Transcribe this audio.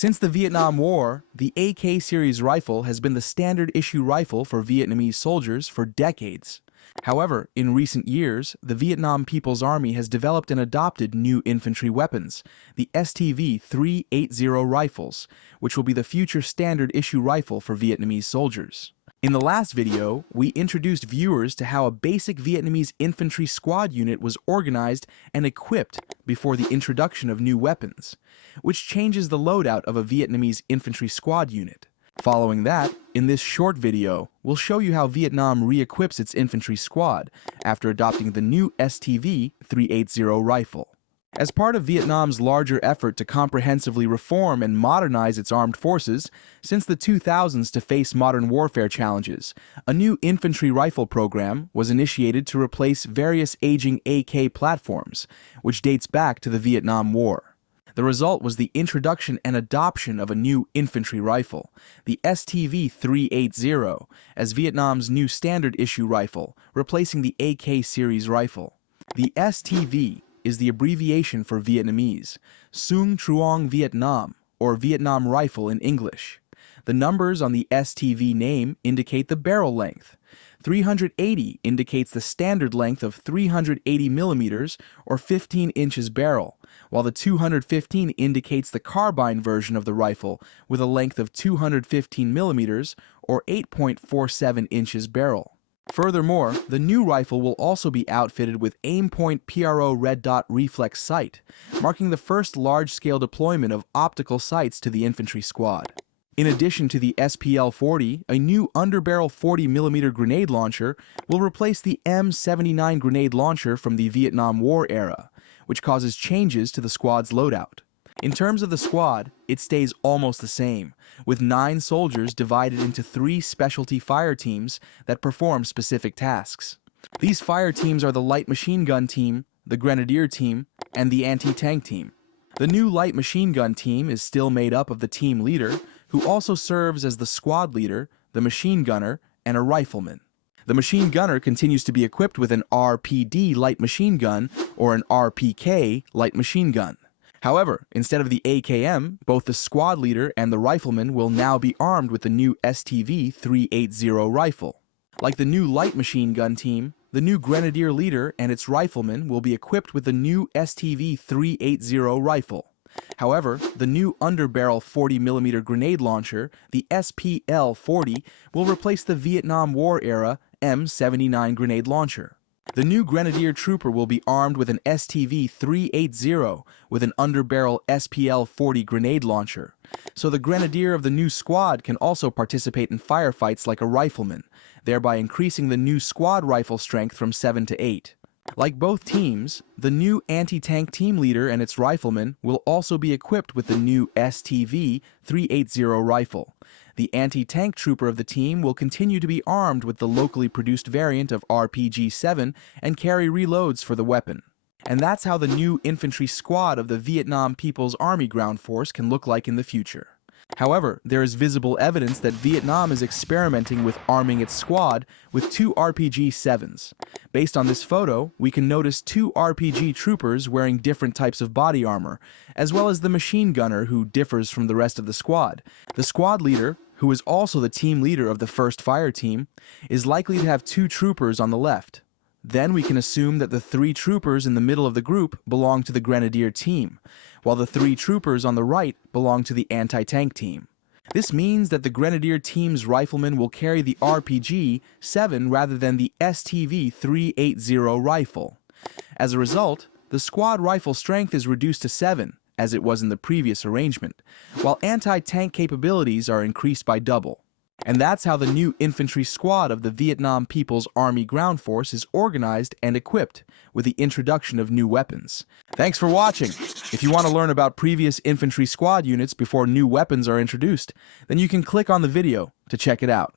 Since the Vietnam War, the AK series rifle has been the standard issue rifle for Vietnamese soldiers for decades. However, in recent years, the Vietnam People's Army has developed and adopted new infantry weapons, the STV 380 rifles, which will be the future standard issue rifle for Vietnamese soldiers. In the last video, we introduced viewers to how a basic Vietnamese infantry squad unit was organized and equipped before the introduction of new weapons, which changes the loadout of a Vietnamese infantry squad unit. Following that, in this short video, we'll show you how Vietnam re-equips its infantry squad after adopting the new STV 380 rifle. As part of Vietnam's larger effort to comprehensively reform and modernize its armed forces since the 2000s to face modern warfare challenges, a new infantry rifle program was initiated to replace various aging AK platforms, which dates back to the Vietnam War. The result was the introduction and adoption of a new infantry rifle, the STV 380, as Vietnam's new standard issue rifle, replacing the AK series rifle. The STV is the abbreviation for Vietnamese, Sung Truong Viet Nam, or Vietnam Rifle in English. The numbers on the STV name indicate the barrel length. 380 indicates the standard length of 380 millimeters or 15 inches barrel, while the 215 indicates the carbine version of the rifle with a length of 215 millimeters or 8.47 inches barrel. Furthermore, the new rifle will also be outfitted with Aimpoint PRO red dot reflex sight, marking the first large-scale deployment of optical sights to the infantry squad. In addition to the SPL-40, a new underbarrel 40mm grenade launcher will replace the M79 grenade launcher from the Vietnam War era, which causes changes to the squad's loadout. In terms of the squad, it stays almost the same, with 9 soldiers divided into 3 specialty fire teams that perform specific tasks. These fire teams are the Light Machine Gun Team, the Grenadier Team, and the Anti-Tank Team. The new Light Machine Gun Team is still made up of the team leader, who also serves as the squad leader, the machine gunner, and a rifleman. The machine gunner continues to be equipped with an RPD light machine gun or an RPK light machine gun. However, instead of the AKM, both the squad leader and the rifleman will now be armed with the new STV 380 rifle. Like the new light machine gun team, the new grenadier leader and its rifleman will be equipped with the new STV 380 rifle. However, the new underbarrel 40mm grenade launcher, the SPL-40, will replace the Vietnam War era M79 grenade launcher. The new Grenadier Trooper will be armed with an STV 380 with an underbarrel SPL-40 grenade launcher, so the Grenadier of the new squad can also participate in firefights like a rifleman, thereby increasing the new squad rifle strength from 7 to 8. Like both teams, the new anti-tank team leader and its rifleman will also be equipped with the new STV 380 rifle. The anti-tank trooper of the team will continue to be armed with the locally produced variant of RPG-7 and carry reloads for the weapon. And that's how the new infantry squad of the Vietnam People's Army ground force can look like in the future. However, there is visible evidence that Vietnam is experimenting with arming its squad with 2 RPG-7s. Based on this photo, we can notice 2 RPG troopers wearing different types of body armor, as well as the machine gunner who differs from the rest of the squad. The squad leader, who is also the team leader of the 1st Fire Team, is likely to have 2 troopers on the left. Then we can assume that the 3 troopers in the middle of the group belong to the Grenadier Team, while the 3 troopers on the right belong to the Anti-Tank Team. This means that the Grenadier Team's rifleman will carry the RPG-7 rather than the STV 380 rifle. As a result, the squad rifle strength is reduced to 7, as it was in the previous arrangement, while anti-tank capabilities are increased by double. And that's how the new infantry squad of the Vietnam People's Army ground force is organized and equipped with the introduction of new weapons. Thanks for watching. If you want to learn about previous infantry squad units before new weapons are introduced, then you can click on the video to check it out.